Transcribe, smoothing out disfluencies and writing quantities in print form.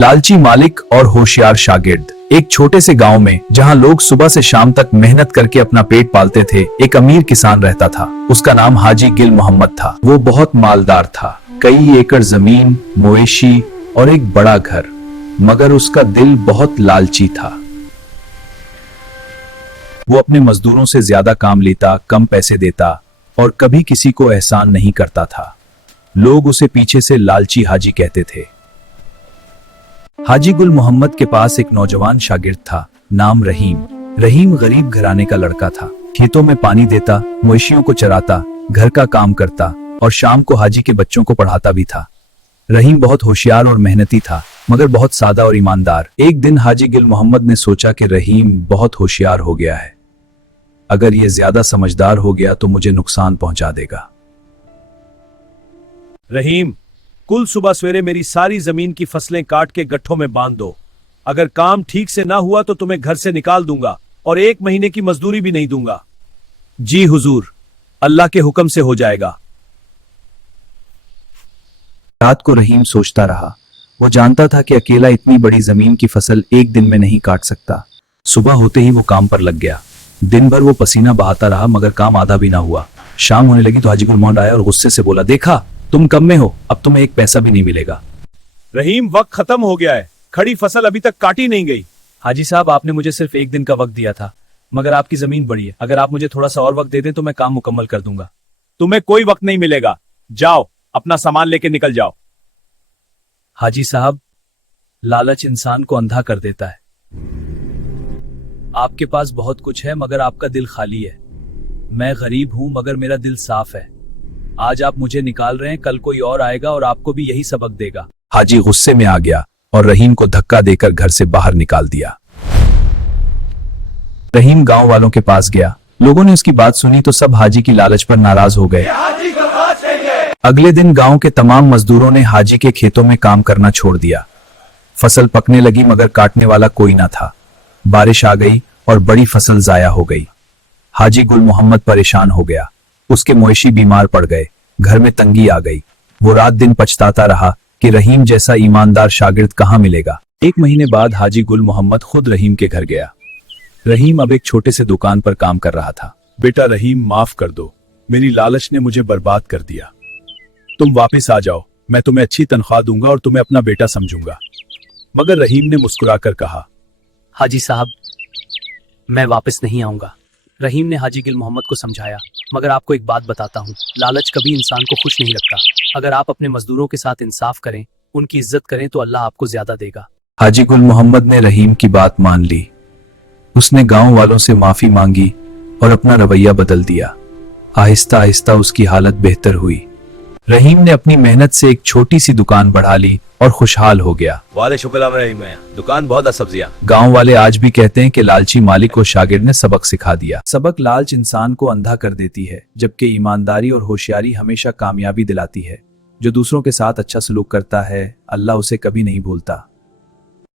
लालची मालिक और होशियार शागिर्द। एक छोटे से गांव में जहां लोग सुबह से शाम तक मेहनत करके अपना पेट पालते थे, एक अमीर किसान रहता था। उसका नाम हाजी गिल मोहम्मद था। वो बहुत मालदार था, कई एकड़ जमीन, मवेशी और एक बड़ा घर, मगर उसका दिल बहुत लालची था। वो अपने मजदूरों से ज्यादा काम लेता, कम पैसे देता और कभी किसी को एहसान नहीं करता था। लोग उसे पीछे से लालची हाजी कहते थे। हाजी गुल मोहम्मद के पास एक नौजवान शागिर्द था, नाम रहीम। रहीम गरीब घराने का लड़का था। खेतों में पानी देता, मवेशियों को चराता, घर का काम करता और शाम को हाजी के बच्चों को पढ़ाता भी था। रहीम बहुत होशियार और मेहनती था, मगर बहुत सादा और ईमानदार। एक दिन हाजी गिल मोहम्मद ने सोचा कि रहीम बहुत होशियार हो गया है, अगर ये ज्यादा समझदार हो गया तो मुझे नुकसान पहुंचा देगा। रहीम, कुल सुबह सवेरे मेरी सारी जमीन की फसलें काट के गट्ठों में बांध दो। अगर काम ठीक से ना हुआ तो तुम्हें घर से निकाल दूंगा और 1 महीने की मजदूरी भी नहीं दूंगा। जी हुजूर, अल्लाह के हुक्म से हो जाएगा। रात को रहीम सोचता रहा। वो जानता था कि अकेला इतनी बड़ी जमीन की फसल एक दिन में नहीं काट सकता। सुबह होते ही वो काम पर लग गया। दिन भर वो पसीना बहाता रहा, मगर काम आधा भी ना हुआ। शाम होने लगी तो हाजी गुल मोहम्मद आया और गुस्से से बोला, देखा तुम कम में हो, अब तुम्हें एक पैसा भी नहीं मिलेगा। रहीम, वक्त खत्म हो गया है, खड़ी फसल अभी तक काटी नहीं गई। हाजी साहब, आपने मुझे सिर्फ 1 दिन का वक्त दिया था, मगर आपकी जमीन बड़ी है। अगर आप मुझे थोड़ा सा और वक्त दे दें तो मैं काम मुकम्मल कर दूंगा। तुम्हें कोई वक्त नहीं मिलेगा, जाओ अपना सामान लेके निकल जाओ। हाजी साहब, लालच इंसान को अंधा कर देता है। आपके पास बहुत कुछ है मगर आपका दिल खाली है। मैं गरीब हूं मगर मेरा दिल साफ है। आज आप मुझे निकाल रहे हैं, कल कोई और आएगा और आपको भी यही सबक देगा। हाजी गुस्से में आ गया और रहीम को धक्का देकर घर से बाहर निकाल दिया। रहीम गांव वालों के पास गया। लोगों ने उसकी बात सुनी तो सब हाजी की लालच पर नाराज हो गए। अगले दिन गांव के तमाम मजदूरों ने हाजी के खेतों में काम करना छोड़ दिया। फसल पकने लगी मगर काटने वाला कोई ना था। बारिश आ गई और बड़ी फसल जाया हो गई। हाजी गुल मोहम्मद परेशान हो गया। उसके मवेशी बीमार पड़ गए, घर में तंगी आ गई। वो रात दिन पछताता रहा कि रहीम जैसा ईमानदार शागिर्द कहां मिलेगा। 1 महीने बाद हाजी गुल मोहम्मद खुद रहीम के घर गया। रहीम अब एक छोटे से दुकान पर काम कर रहा था। बेटा रहीम, माफ कर दो, मेरी लालच ने मुझे बर्बाद कर दिया। तुम वापस आ जाओ, मैं तुम्हें अच्छी तनख्वाह दूंगा और तुम्हें अपना बेटा समझूंगा। मगर रहीम ने मुस्कुराकर कहा, हाजी साहब, मैं वापस नहीं आऊंगा। रहीम ने हाजी गिल मोहम्मद को समझाया, मगर आपको एक बात बताता हूँ, लालच कभी इंसान को खुश नहीं रखता। अगर आप अपने मजदूरों के साथ इंसाफ करें, उनकी इज्जत करें तो अल्लाह आपको ज्यादा देगा। हाजी गुल मोहम्मद ने रहीम की बात मान ली। उसने गांव वालों से माफी मांगी और अपना रवैया बदल दिया। आहिस्ता आहिस्ता उसकी हालत बेहतर हुई। रहीम ने अपनी मेहनत से एक छोटी सी दुकान बढ़ा ली और खुशहाल हो गया। वाले शुक्र रहीम, दुकान बहुत सब्जियां। गांव वाले आज भी कहते हैं कि लालची मालिक को शागिर्द ने सबक सिखा दिया। सबक, लालच इंसान को अंधा कर देती है, जबकि ईमानदारी और होशियारी हमेशा कामयाबी दिलाती है। जो दूसरों के साथ अच्छा सलूक करता है, अल्लाह उसे कभी नहीं भूलता।